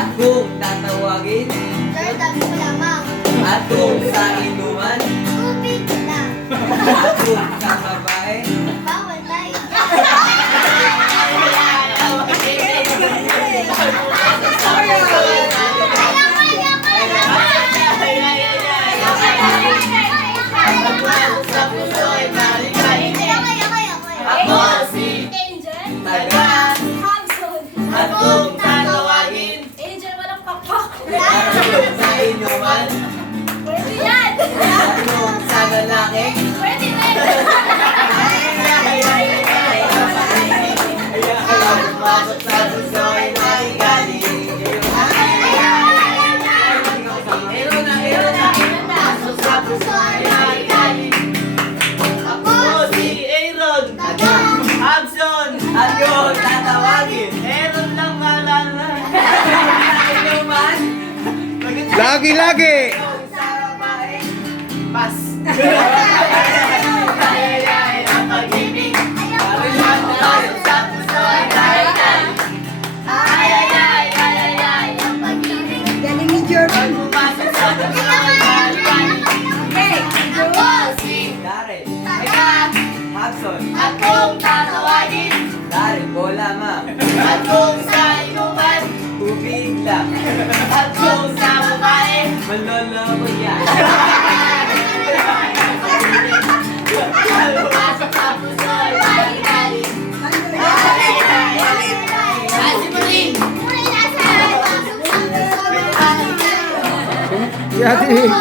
At kung tatawagin, Sir, sabi ko lamang. at kung sa inuman, Tubig lang. at kung sa babae, Bawal tayo. ako si Taga. At kung tatawagin, Angel, walang pakpak. at kung sa inuman, Pwede yan. at kung sa lalaki, Pwede rin. pasok sa puso ay naigaling. Meron na. Pasok sa puso ay naigaling. Ako si Aaron. Abson. At kung tatawagin, Aaron lang malala. Inuman, Lagi! sa babae, pas. Ay, ang pag-ibig. Parihan tayo sa puso ay naigaling. Ang pag-ibig. Galing ni Jordan. Pumasok sa puso ay naigaling. Ako si Darren. Taga. Hudson. At kung tatawagin, Darren, bola ma. at kung sa inuman, Tubig lang. at kung sa babae, Malolobo yan. pasok sa puso ay naigaling. Si Marie! Pasok sa puso ay naigaling. Si Ate. Ako